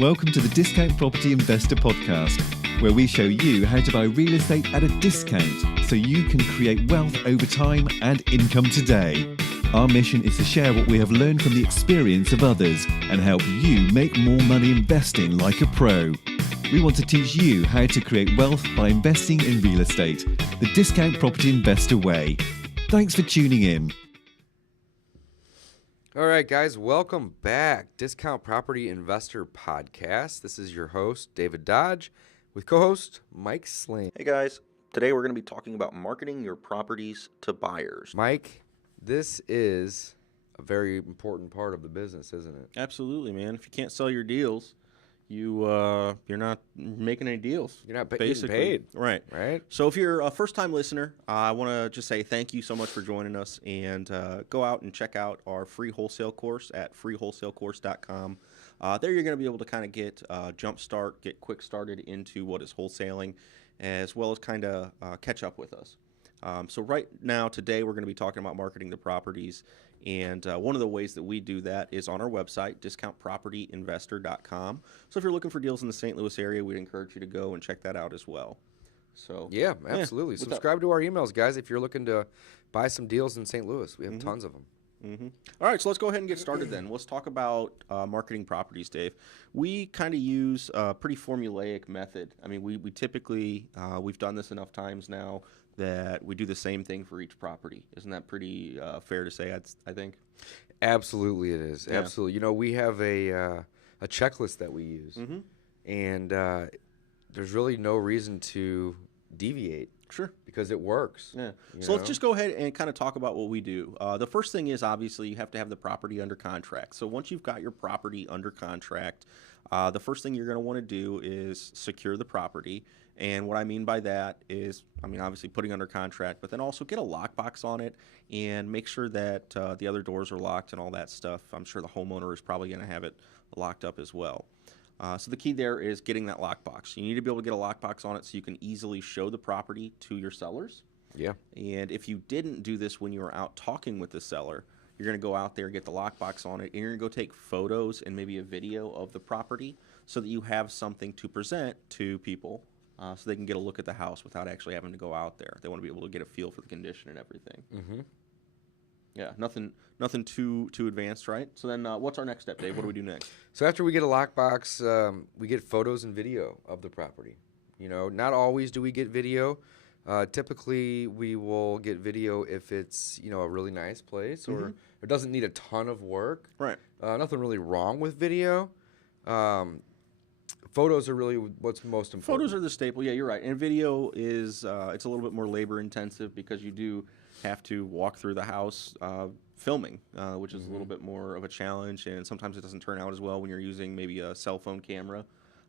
Welcome to the Discount Property Investor Podcast, where we show you how to buy real estate at a discount so you can create wealth over time and income today. Our mission is to share what we have learned from the experience of others and help you make more money investing like a pro. We want to teach you how to create wealth by investing in real estate, the Discount Property Investor way. Thanks for tuning in. All right, guys, welcome back. Discount Property Investor Podcast. This is your host, David Dodge, with co-host Mike Slane. Hey guys, today we're going to be talking about marketing your properties to buyers. Mike, this is a very important part of the business, isn't it? Absolutely, man. If you can't sell your deals, you're not making any deals. You're not basically getting paid. Right. So if you're a first-time listener, I want to just say thank you so much for joining us, and go out and check out our free wholesale course at freewholesalecourse.com. There you're going to be able to kind of get get quick started into what is wholesaling, as well as kind of catch up with us. So right now, today, we're going to be talking about marketing the properties, and one of the ways that we do that is on our website, discountpropertyinvestor.com. So if you're looking for deals in the St. Louis area, we'd encourage you to go and check that out as well. So Yeah, absolutely. Subscribe to our emails, guys, if you're looking to buy some deals in St. Louis. We have tons of them. Mm-hmm. All right, so let's go ahead and get started then. Let's talk about marketing properties, Dave. We kind of use a pretty formulaic method. I mean, we typically, we've done this enough times now that we do the same thing for each property. Isn't that pretty fair to say, I think? Absolutely, it is. Yeah. Absolutely. You know, we have a checklist that we use, and there's really no reason to deviate. Sure. Because it works. Yeah. You So let's know? just go ahead and kind of talk about what we do. The first thing is obviously you have to have the property under contract. So once you've got your property under contract, the first thing you're going to want to do is secure the property. And what I mean by that is, obviously putting under contract, but then also get a lockbox on it and make sure that the other doors are locked and all that stuff. I'm sure the homeowner is probably going to have it locked up as well. So the key there is getting that lockbox. You need to be able to get a lockbox on it so you can easily show the property to your sellers. Yeah. And if you didn't do this when you were out talking with the seller, you're going to go out there, get the lockbox on it, and you're going to go take photos and maybe a video of the property so that you have something to present to people so they can get a look at the house without actually having to go out there. They want to be able to get a feel for the condition and everything. Mm-hmm. Yeah, nothing too advanced, right? So then what's our next step, Dave? What do we do next? So after we get a lockbox, we get photos and video of the property. You know, not always do we get video. Typically, we will get video if it's, a really nice place or it doesn't need a ton of work. Right. Nothing really wrong with video. Photos are really what's most important. Photos are the staple. Yeah, you're right. And video is it's a little bit more labor intensive because you do have to walk through the house filming, which is a little bit more of a challenge. And sometimes it doesn't turn out as well when you're using maybe a cell phone camera.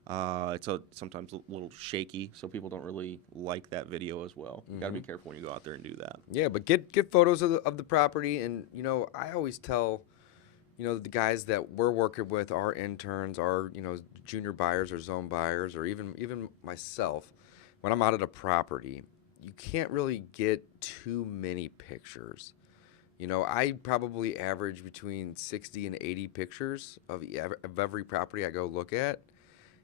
It's sometimes a little shaky, so people don't really like that video as well. You got to be careful when you go out there and do that. Yeah, but get photos of the property, and I always tell the guys that we're working with, our interns, our junior buyers or zone buyers, or even myself, when I'm out at a property, you can't really get too many pictures. I probably average between 60 and 80 pictures of every property I go look at.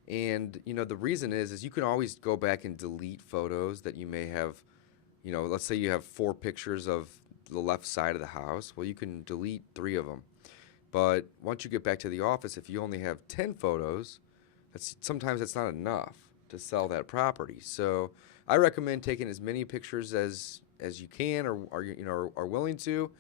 And, the reason is you can always go back and delete photos that you may have, let's say you have 4 pictures of the left side of the house. Well, you can delete 3 of them. But once you get back to the office, if you only have 10 photos, sometimes that's not enough to sell that property. So I recommend taking as many pictures as you can or are willing to.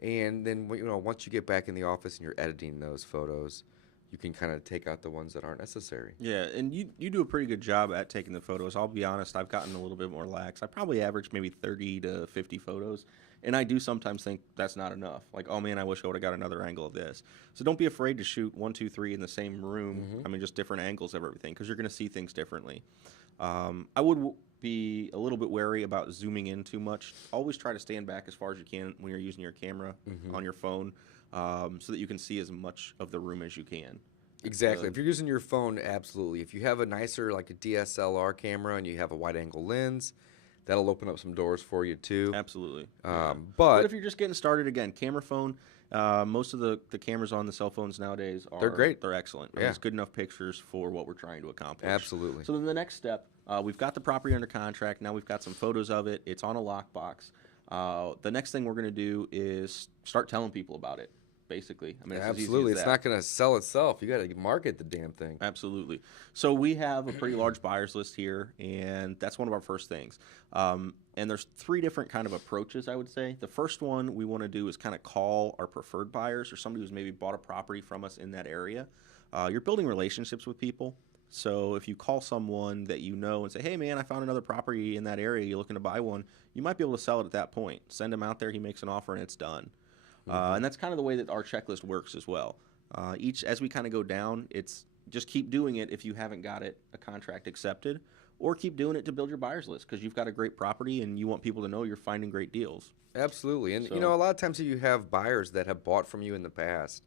And then, once you get back in the office and you're editing those photos, you can kind of take out the ones that aren't necessary. Yeah, and you do a pretty good job at taking the photos. I'll be honest, I've gotten a little bit more lax. I probably average maybe 30 to 50 photos, and I do sometimes think that's not enough. Like, oh man, I wish I would have got another angle of this. So don't be afraid to shoot 1, 2, 3 in the same room. Just different angles of everything, because you're going to see things differently. I would be a little bit wary about zooming in too much. Always try to stand back as far as you can when you're using your camera on your phone. So that you can see as much of the room as you can. Exactly. If you're using your phone, absolutely. If you have a nicer, like a DSLR camera, and you have a wide-angle lens, that'll open up some doors for you too. Absolutely. But But if you're just getting started, again, camera phone. Most of the cameras on the cell phones nowadays They're great. They're excellent. Yeah. It's good enough pictures for what we're trying to accomplish. Absolutely. So then the next step, we've got the property under contract. Now we've got some photos of it. It's on a lockbox. The next thing we're going to do is start telling people about it. Basically, I mean, it's as easy absolutely, as it's that. not going to sell itself. You got to market the damn thing. Absolutely. So we have a pretty large buyers list here, and that's one of our first things. And there's 3 different kind of approaches, I would say. The first one we want to do is kind of call our preferred buyers or somebody who's maybe bought a property from us in that area. You're building relationships with people. So if you call someone that you know and say, hey, man, I found another property in that area, you're looking to buy one, you might be able to sell it at that point. Send him out there, he makes an offer, and it's done. And that's kind of the way that our checklist works as well. As we kind of go down, it's just keep doing it if you haven't got a contract accepted, or keep doing it to build your buyers list because you've got a great property and you want people to know you're finding great deals. Absolutely. And, So- you know, a lot of times you have buyers that have bought from you in the past,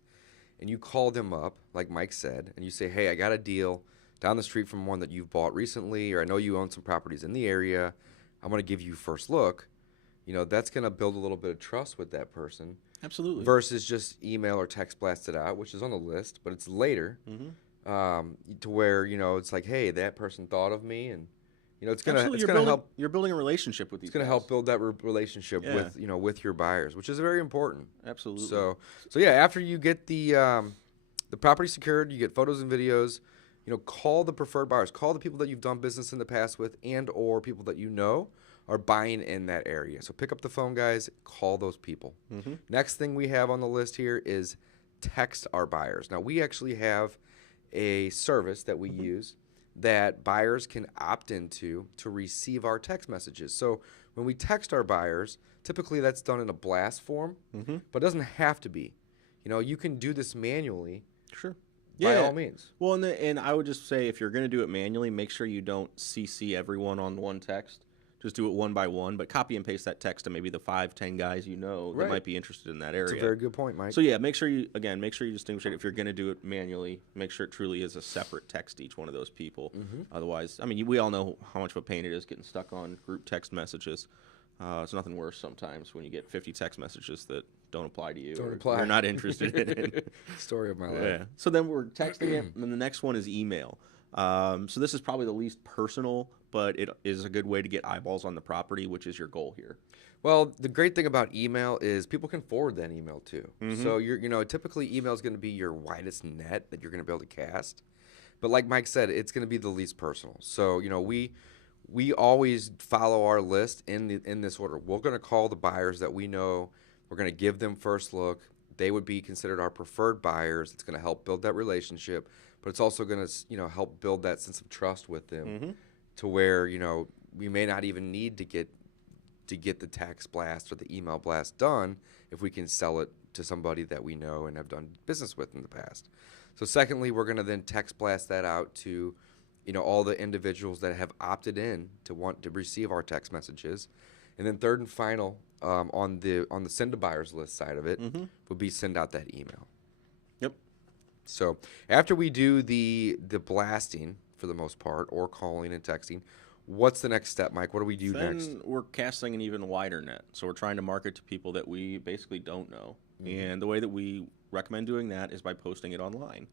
and you call them up, like Mike said, and you say, hey, I got a deal down the street from one that you've bought recently, or I know you own some properties in the area. I'm going to give you first look. You know, that's going to build a little bit of trust with that person Absolutely. versus just email or text blast it out, which is on the list, but it's later to where, you know, it's like, hey, that person thought of me, and, you know, it's going to help. You're building a relationship with these It's going to guys. help build that relationship Yeah. with, you know, with your buyers, which is very important. Absolutely. So yeah, after you get the property secured, you get photos and videos. You know, call the preferred buyers, call the people that you've done business in the past with, and or people that you know are buying in that area. So pick up the phone, guys. Call those people. Next thing we have on the list here is text our buyers. Now we actually have a service that we use that buyers can opt into to receive our text messages. So when we text our buyers, typically that's done in a blast form, but it doesn't have to be. You know, you can do this manually Sure. by all means. Well, and I would just say if you're going to do it manually, make sure you don't CC everyone on one text. Just do it one by one, but copy and paste that text to maybe the 5-10 guys you know that Right. might be interested in that area. That's a very good point, Mike. So yeah, make sure you distinguish it. If you're going to do it manually, make sure it truly is a separate text to each one of those people. Otherwise, I mean, we all know how much of a pain it is getting stuck on group text messages. It's nothing worse sometimes when you get 50 text messages that don't apply to you Don't or apply. you're not interested in. Story of my life. Yeah. So then we're texting it, and then the next one is email. So this is probably the least personal, but it is a good way to get eyeballs on the property, which is your goal here. Well, the great thing about email is people can forward that email too. So you know, typically email is going to be your widest net that you're going to be able to cast. But like Mike said, it's going to be the least personal. So, you know, we always follow our list in this order. We're going to call the buyers that we know. We're going to give them first look. They would be considered our preferred buyers. It's going to help build that relationship, but it's also going to, you know, help build that sense of trust with them to where, you know, we may not even need to get the text blast or the email blast done if we can sell it to somebody that we know and have done business with in the past. So secondly, we're going to then text blast that out to, you know, all the individuals that have opted in to want to receive our text messages. And then third and final, on the send to buyers list side of it would be send out that email. Yep. So after we do the blasting for the most part, or calling and texting, what's the next step, Mike? What do we do next? Then we're casting an even wider net. So we're trying to market to people that we basically don't know. And the way that we recommend doing that is by posting it online.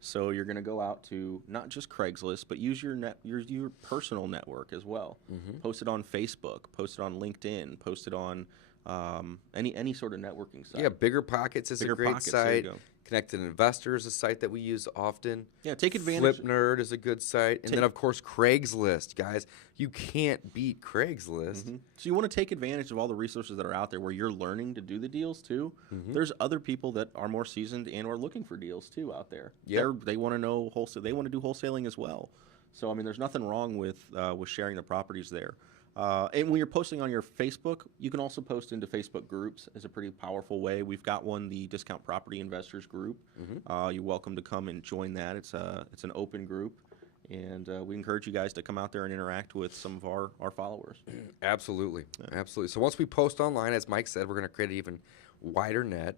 So you're going to go out to not just Craigslist, but use your personal network as well. Post it on Facebook, post it on LinkedIn, post it on any sort of networking site. Yeah, Bigger Pockets is Bigger a great Pockets, there you site. go. Connected Investor is a site that we use often. Yeah, take advantage. Flip Nerd is a good site. And then, of course, Craigslist. Guys, you can't beat Craigslist. So you want to take advantage of all the resources that are out there where you're learning to do the deals too. There's other people that are more seasoned and are looking for deals too out there. Yep. They want to know wholesale. They want to do wholesaling as well. So I mean, there's nothing wrong with sharing the properties there. And when you're posting on your Facebook, you can also post into Facebook groups as a pretty powerful way. We've got one, the Discount Property Investors Group. You're welcome to come and join that. It's an open group. And we encourage you guys to come out there and interact with some of our followers. Absolutely. Absolutely. So once we post online, as Mike said, we're going to create an even wider net.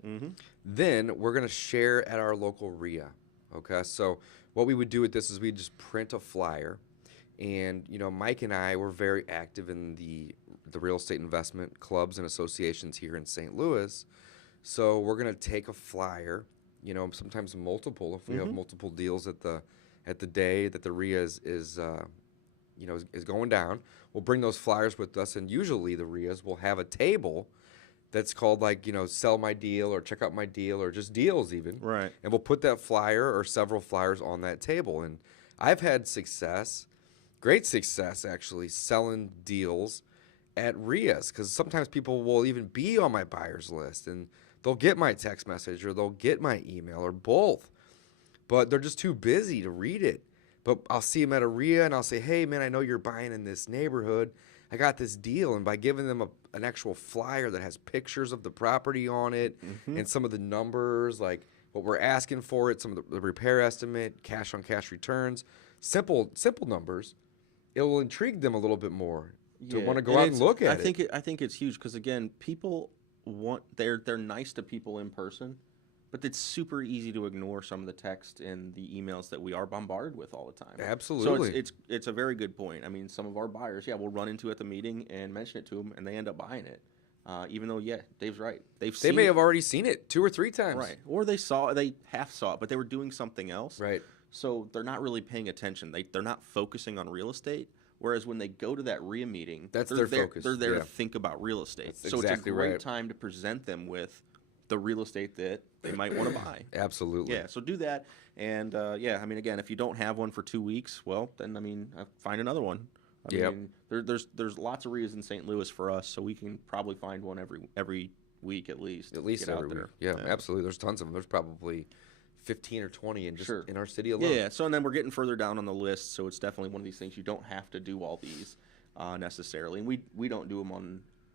Then we're going to share at our local RIA. Okay. So what we would do with this is we just print a flyer And Mike and I were very active in the real estate investment clubs and associations here in St. Louis. So we're gonna take a flyer, sometimes multiple if we have multiple deals at the day that the RIA is going down. We'll bring those flyers with us, and usually the RIAs will have a table that's called sell my deal or check out my deal or just deals even. Right. And we'll put that flyer or several flyers on that table. And I've had success, great success actually, selling deals at RIAs, because sometimes people will even be on my buyers list and they'll get my text message or they'll get my email or both, but they're just too busy to read it. But I'll see them at a RIA and I'll say, hey man, I know you're buying in this neighborhood. I got this deal. And by giving them an actual flyer that has pictures of the property on it and some of the numbers, like what we're asking for it, some of the repair estimate, cash on cash returns, simple numbers, it will intrigue them a little bit more to want to go out and look at it. I think it's huge because, again, people they're nice to people in person, but it's super easy to ignore some of the text and the emails that we are bombarded with all the time. Absolutely. So it's a very good point. I mean, some of our buyers, we'll run into at the meeting and mention it to them, and they end up buying it. Even though, Dave's right. They may have already seen it 2 or 3 times. Right. Or they half saw it, but they were doing something else. Right. So they're not really paying attention. They're not focusing on real estate. Whereas when they go to that RIA meeting, that's their focus. They're there to think about real estate. That's so exactly it's a great right. time to present them with the real estate that they might want to buy. Absolutely. Yeah, so do that. And, again, if you don't have one for 2 weeks, well, then, find another one. I mean, there's lots of RIAs in St. Louis for us, so we can probably find one every week at least. At least every week. Yeah, absolutely. There's tons of them. There's probably 15 or 20 in our city alone. Yeah, so and then we're getting further down on the list, so it's definitely one of these things you don't have to do all these necessarily. And we don't do them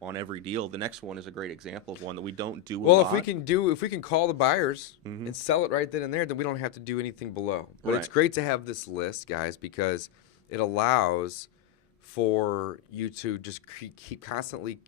on every deal. The next one is a great example of one that we don't do a lot. If we can call the buyers and sell it right then and there, then we don't have to do anything below. But it's great to have this list, guys, because it allows for you to just keep constantly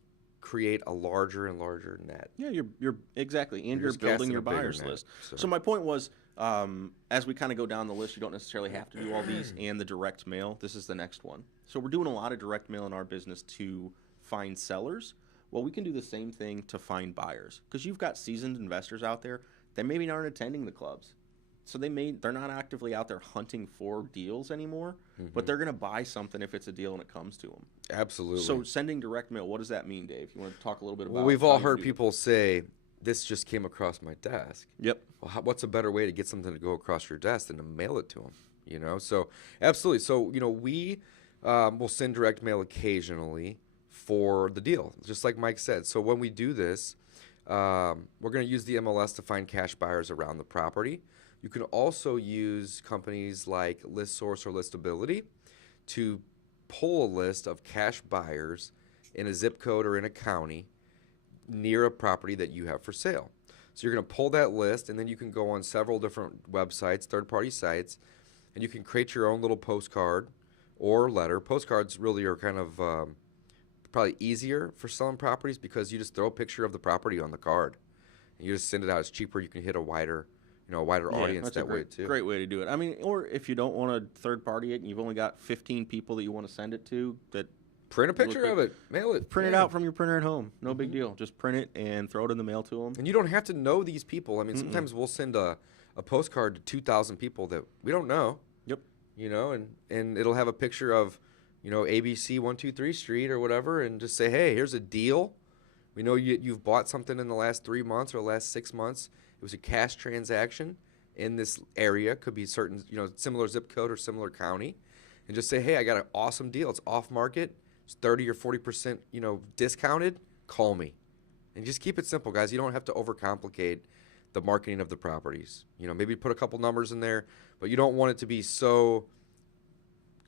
create a larger and larger net. Yeah, you're exactly, and you're building your buyers list. So my point was, as we kind of go down the list, you don't necessarily have to do all these and the direct mail. This is the next one. So we're doing a lot of direct mail in our business to find sellers. Well, we can do the same thing to find buyers, because you've got seasoned investors out there that maybe aren't attending the clubs. So they're not actively out there hunting for deals anymore, but they're going to buy something if it's a deal and it comes to them. Absolutely. So sending direct mail, what does that mean, Dave? You want to talk a little bit about? Well, we've all heard people say, "This just came across my desk." Yep. Well, what's a better way to get something to go across your desk than to mail it to them? So absolutely. So we will send direct mail occasionally for the deal, just like Mike said. So when we do this, we're going to use the MLS to find cash buyers around the property. You can also use companies like ListSource or Listability to pull a list of cash buyers in a zip code or in a county near a property that you have for sale. So you're going to pull that list, and then you can go on several different websites, third-party sites, and you can create your own little postcard or letter. Postcards really are kind of probably easier for selling properties, because you just throw a picture of the property on the card and you just send it out. It's cheaper. You can hit a wider audience that way too. Great way to do it. I mean, or if you don't want to third party it and you've only got 15 people that you want to send it to, that print a picture of it, mail it, print it out from your printer at home. No big deal. Just print it and throw it in the mail to them. And you don't have to know these people. I mean, sometimes we'll send a postcard to 2,000 people that we don't know. Yep. And it'll have a picture of ABC 123 Street or whatever, and just say, hey, here's a deal. We know you've bought something in the last 3 months or the last 6 months. It was a cash transaction in this area. Could be certain, similar zip code or similar county. And just say, hey, I got an awesome deal. It's off market. It's 30 or 40%, discounted. Call me. And just keep it simple, guys. You don't have to overcomplicate the marketing of the properties. Maybe put a couple numbers in there, but you don't want it to be so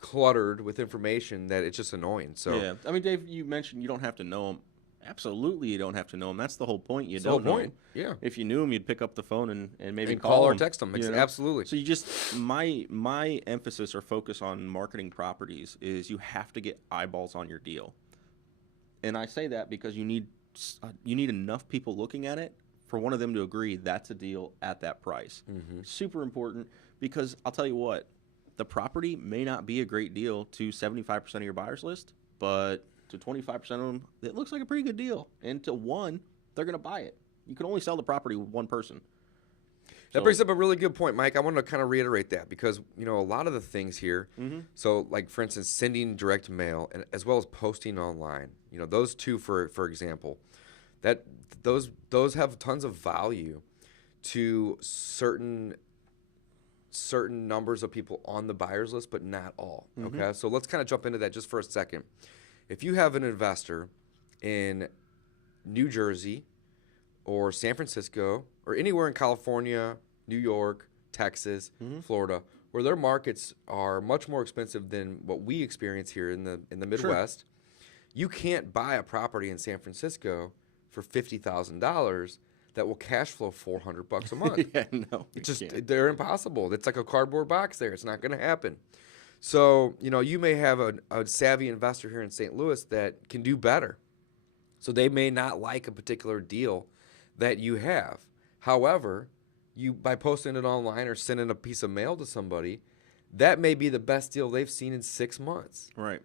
cluttered with information that it's just annoying. So yeah, I mean, Dave, you mentioned you don't have to know them. Absolutely, you don't have to know them. That's the whole point. You don't know them. Yeah. If you knew them, you'd pick up the phone and maybe call or them, text them. Absolutely. So you just my emphasis or focus on marketing properties is you have to get eyeballs on your deal, and I say that because you need enough people looking at it for one of them to agree that's a deal at that price. Super important, because I'll tell you what, the property may not be a great deal to 75% of your buyers list, but to 25% of them, it looks like a pretty good deal. And to one, they're going to buy it. You can only sell the property with one person. That brings up a really good point, Mike. I want to kind of reiterate that because, a lot of the things here, so like, for instance, sending direct mail and as well as posting online, those two, for example, that those have tons of value to certain numbers of people on the buyer's list, but not all. Okay, so let's kind of jump into that just for a second. If you have an investor in New Jersey or San Francisco or anywhere in California, New York, Texas, Florida, where their markets are much more expensive than what we experience here in the Midwest, you can't buy a property in San Francisco for $50,000 that will cash flow $400 a month. Yeah, no, they're impossible. It's like a cardboard box there. It's not going to happen. So, you may have a savvy investor here in St. Louis that can do better. So they may not like a particular deal that you have. However, by posting it online or sending a piece of mail to somebody, that may be the best deal they've seen in 6 months. Right.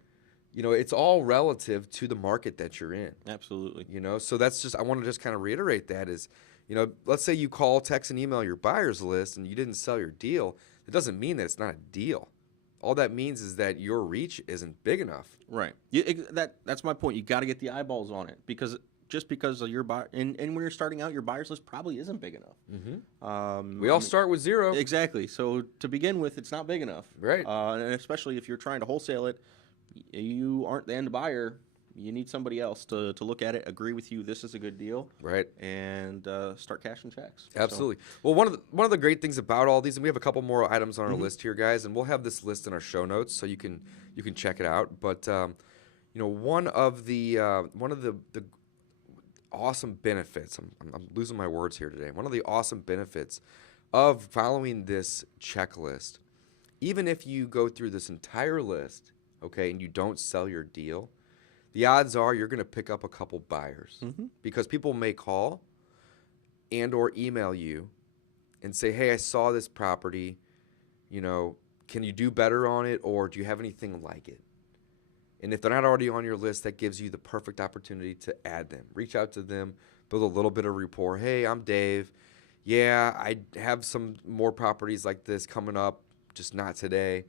It's all relative to the market that you're in. Absolutely. So that's just, I want to just kind of reiterate that is, let's say you call, text, and email your buyer's list and you didn't sell your deal. It doesn't mean that it's not a deal. All that means is that your reach isn't big enough. Right. That's my point. You got to get the eyeballs on it because just because of your buyer and when you're starting out, your buyer's list probably isn't big enough. We all start with zero. Exactly. So to begin with, it's not big enough. Right. And especially if you're trying to wholesale it, you aren't the end buyer. You need somebody else to look at it, agree with you, this is a good deal, right, and start cashing checks. Absolutely. So. Well, one of the great things about all these, and we have a couple more items on our list here, guys, and we'll have this list in our show notes so you can check it out. But one of the awesome benefits, I'm losing my words here today. One of the awesome benefits of following this checklist, even if you go through this entire list, okay, and you don't sell your deal, the odds are you're going to pick up a couple buyers because people may call and or email you and say, hey, I saw this property, can you do better on it, or do you have anything like it? And if they're not already on your list, that gives you the perfect opportunity to add them. Reach out to them, build a little bit of rapport. Hey, I'm Dave. Yeah, I have some more properties like this coming up, just not today.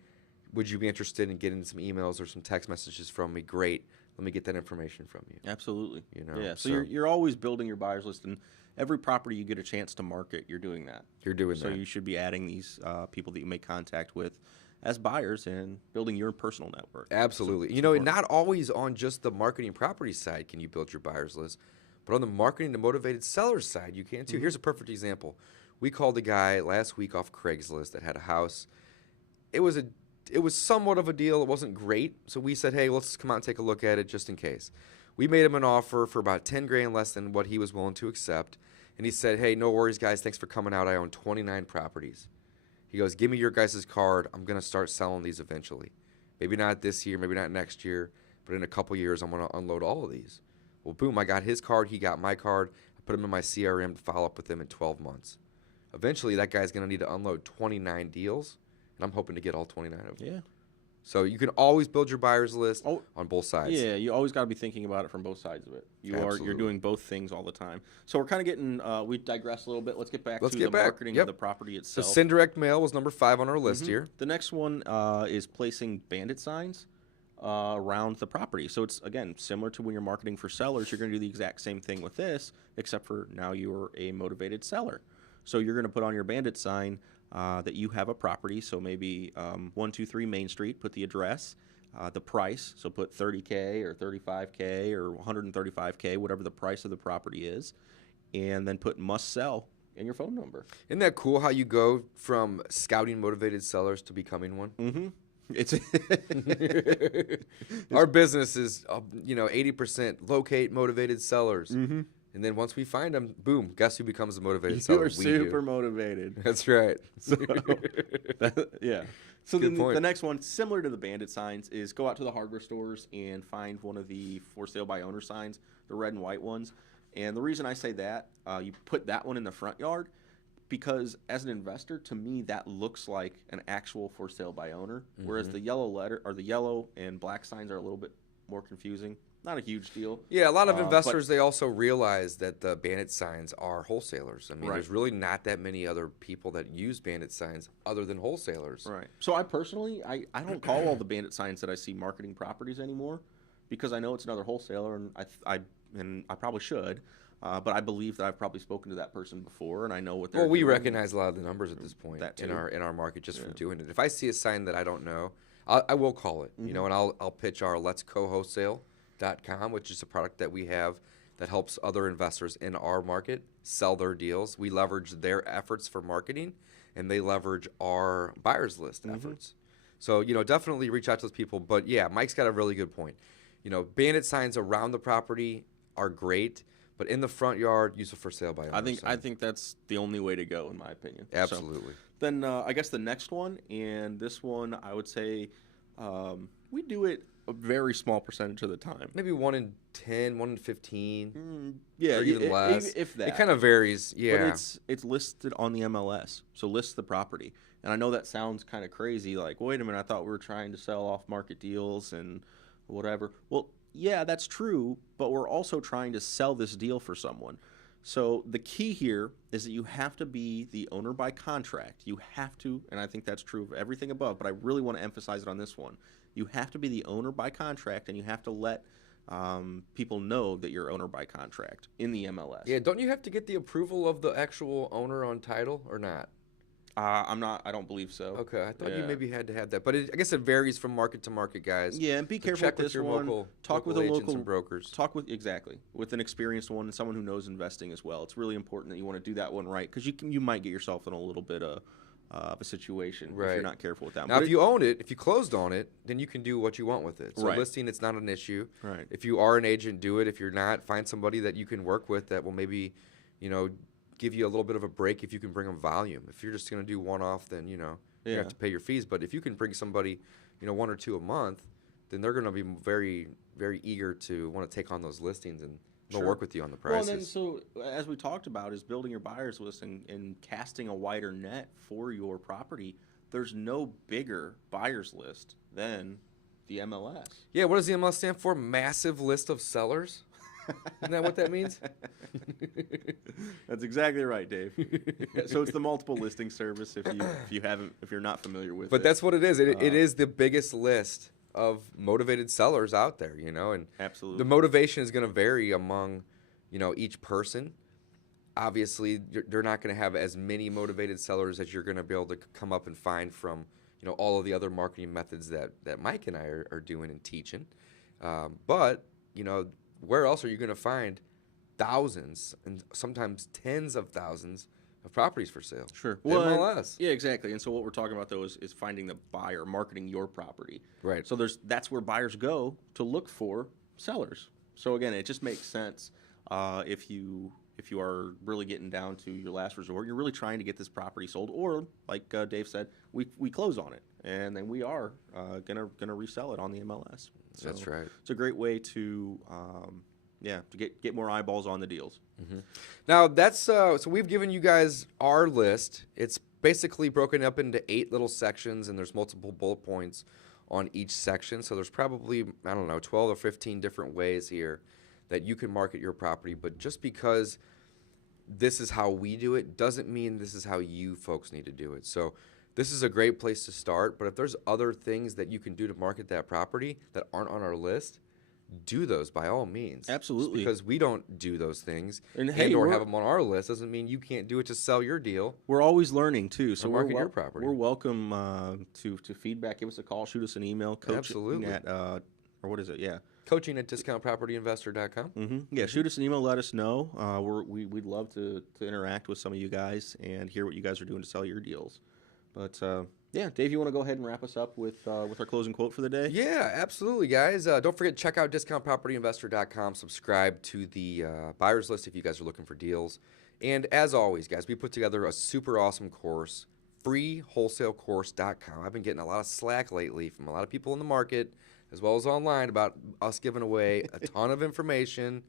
Would you be interested in getting some emails or some text messages from me? Great. Let me get that information from you. Absolutely. Yeah. So you're always building your buyers list, and every property you get a chance to market, you're doing that. You're doing that. So you should be adding these people that you make contact with as buyers and building your personal network. Absolutely. Not always on just the marketing property side can you build your buyers list, but on the marketing to motivated sellers side, you can too. Here's a perfect example. We called a guy last week off Craigslist that had a house. It was somewhat of a deal. It wasn't great. So we said, hey, let's come out and take a look at it just in case. We made him an offer for about $10,000 less than what he was willing to accept. And he said, hey, no worries, guys. Thanks for coming out. I own 29 properties. He goes, give me your guys' card. I'm going to start selling these eventually. Maybe not this year, maybe not next year, but in a couple years, I'm going to unload all of these. Well, boom, I got his card. He got my card. I put him in my CRM to follow up with him in 12 months. Eventually, that guy's going to need to unload 29 deals. And I'm hoping to get all 29 of them. Yeah. So you can always build your buyer's list on both sides. Yeah, you always got to be thinking about it from both sides of it. You're doing both things all the time. So we're kind of getting we digressed a little bit. Let's get back to the marketing of the property itself. So send direct mail was number 5 on our list here. The next one is placing bandit signs around the property. So it's, again, similar to when you're marketing for sellers. You're going to do the exact same thing with this, except for now you're a motivated seller. So you're going to put on your bandit sign that you have a property, so maybe 123 Main Street, put the address, the price, so put $30K or $35K or $135K, whatever the price of the property is, and then put must sell and your phone number. Isn't that cool how you go from scouting motivated sellers to becoming one? Mm-hmm. It's our business is 80% locate motivated sellers. Mm-hmm. And then once we find them, boom, guess who becomes a motivated seller? You are super motivated. That's right. Yeah. So the next one, similar to the bandit signs, is go out to the hardware stores and find one of the for sale by owner signs, the red and white ones. And the reason I say that, you put that one in the front yard, because as an investor, to me, that looks like an actual for sale by owner, whereas the yellow letter or the yellow and black signs are a little bit more confusing. Not a huge deal. Yeah, a lot of but- investors, they also realize that the bandit signs are wholesalers. I mean, Right. there's really not that many other people that use bandit signs other than wholesalers. Right. So I personally, I don't call all the bandit signs that I see marketing properties anymore, because I know it's another wholesaler, and I probably should, but I believe that I've probably spoken to that person before, and I know what they're Well, we doing. recognize a lot of the numbers at this point That in too. our market just from doing it. If I see a sign that I don't know, I will call it, you know, and I'll pitch our Let's Co Wholesale.com, which is a product that we have that helps other investors in our market sell their deals. We leverage their efforts for marketing, and they leverage our buyers list efforts. So, you know, definitely reach out to those people. But yeah, Mike's got a really good point. You know, bandit signs around the property are great, but in the front yard, use a for sale by owner I sign. think that's the only way to go, in my opinion. So, Absolutely. then I guess the next one, and this one, I would say we do it a very small percentage of the time. Maybe 1 in 10, 1 in 15, Yeah, or even less. if that. It kind of varies. Yeah. But it's listed on the MLS, so list the property. And I know that sounds kind of crazy, like, wait a minute, I thought we were trying to sell off market deals and whatever. Well, yeah, that's true, but we're also trying to sell this deal for someone. So the key here is that you have to be the owner by contract. You have to, and I think that's true of everything above, but I really want to emphasize it on this one. You have to be the owner by contract, and you have to let people know that you're owner by contract in the MLS. Yeah, don't you have to get the approval of the actual owner on title or not? I'm not. I don't believe so. Okay, I thought you Yeah. maybe had to have that, but I guess it varies from market to market, guys. Yeah, and be So careful check with with this your one. local Talk with local a agents local and brokers. Talk with with an experienced one and someone who knows investing as well. It's really important that you want to do that one right, because you might get yourself in a little bit of a situation if Right. you're not careful with that. Now, But if you own it, if you closed on it, then you can do what you want with it. So Right. listing, it's not an issue. Right. If you are an agent, do it. If you're not, find somebody that you can work with that will maybe, you know, give you a little bit of a break if you can bring them volume. If you're just going to do one-off, then, you know, you Yeah. have to pay your fees. But if you can bring somebody, you know, 1 or 2 a month, then they're going to be very, very eager to want to take on those listings, and they'll Sure. work with you on the Well, prices. and then so as we talked about, is building your buyers list and casting a wider net for your property. There's no bigger buyers list than the MLS. Yeah, what does the MLS stand for? Massive list of sellers? Isn't that what that means? That's exactly right, Dave. So it's the multiple listing service if you're not familiar with it. But that's what it is. It is the biggest list of motivated sellers out there, you know, and Absolutely. the motivation is going to vary among, you know, each person. Obviously, they're not going to have as many motivated sellers as you're going to be able to come up and find from, you know, all of the other marketing methods that Mike and I are doing and teaching. But, you know, where else are you going to find thousands and sometimes tens of thousands of properties for sale? Sure. MLS. Yeah, exactly. And so what we're talking about though is finding the buyer, marketing your property. Right. So that's where buyers go to look for sellers. So again, it just makes sense if you are really getting down to your last resort, you're really trying to get this property sold, or like Dave said, we close on it, and then we are gonna resell it on the MLS. So That's right. It's a great way to to get more eyeballs on the deals. Now that's so we've given you guys our list. It's basically broken up into 8 little sections, and there's multiple bullet points on each section. So there's probably, I don't know, 12 or 15 different ways here that you can market your property. But just because this is how we do it doesn't mean this is how you folks need to do it. So this is a great place to start. But if there's other things that you can do to market that property that aren't on our list, do those by all means. Absolutely. Just because we don't do those things And and, hey, or we're- have them on our list doesn't mean you can't do it to sell your deal. We're always learning too, so Or we're market your property. We're welcome to feedback. Give us a call, shoot us an email. Coaching Absolutely. At or what is it? Yeah. Coaching at discountpropertyinvestor.com. Yeah, shoot us an email. Let us know. We'd love to interact with some of you guys and hear what you guys are doing to sell your deals. But yeah, Dave, you want to go ahead and wrap us up with our closing quote for the day? Yeah, absolutely, guys. Don't forget to check out discountpropertyinvestor.com. Subscribe to the buyers list if you guys are looking for deals. And as always, guys, we put together a super awesome course, freewholesalecourse.com. I've been getting a lot of slack lately from a lot of people in the market, as well as online, about us giving away a ton of information.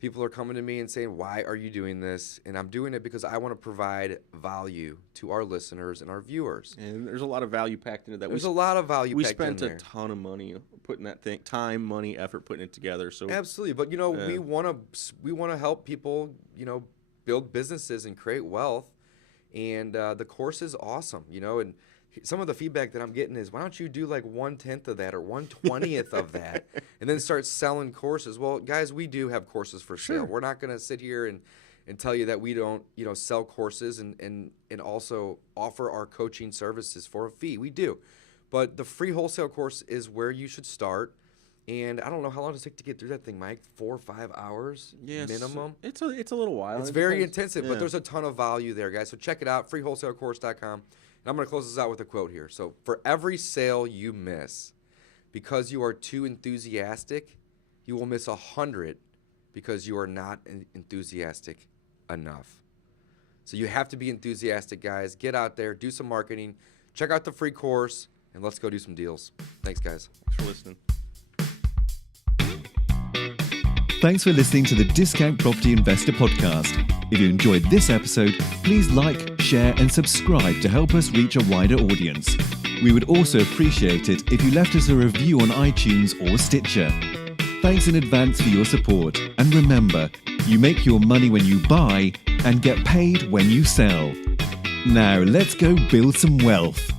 People are coming to me and saying, why are you doing this? And I'm doing it because I want to provide value to our listeners and our viewers. And there's a lot of value packed into that. There's a lot of value we packed in spent a there. ton of money putting that thing, time, money, effort, putting it together. So Absolutely. But, we want to help people, build businesses and create wealth. And the course is awesome, and some of the feedback that I'm getting is, why don't you do like 1/10 of that or 1/20th of that and then start selling courses? Well, guys, we do have courses for sale. Sure. We're not going to sit here and tell you that we don't, sell courses and also offer our coaching services for a fee. We do. But the free wholesale course is where you should start. And I don't know how long does it take to get through that thing, Mike? 4 or 5 hours minimum? It's a little while. It's It very depends. intensive, Yeah. but there's a ton of value there, guys. So check it out, freewholesalecourse.com. And I'm going to close this out with a quote here. So, for every sale you miss because you are too enthusiastic, you will miss 100 because you are not enthusiastic enough. So you have to be enthusiastic, guys. Get out there, do some marketing, check out the free course, and let's go do some deals. Thanks, guys. Thanks for listening. Thanks for listening to the Discount Property Investor Podcast. If you enjoyed this episode, please like, share, and subscribe to help us reach a wider audience. We would also appreciate it if you left us a review on iTunes or Stitcher. Thanks in advance for your support. And remember, you make your money when you buy and get paid when you sell. Now let's go build some wealth.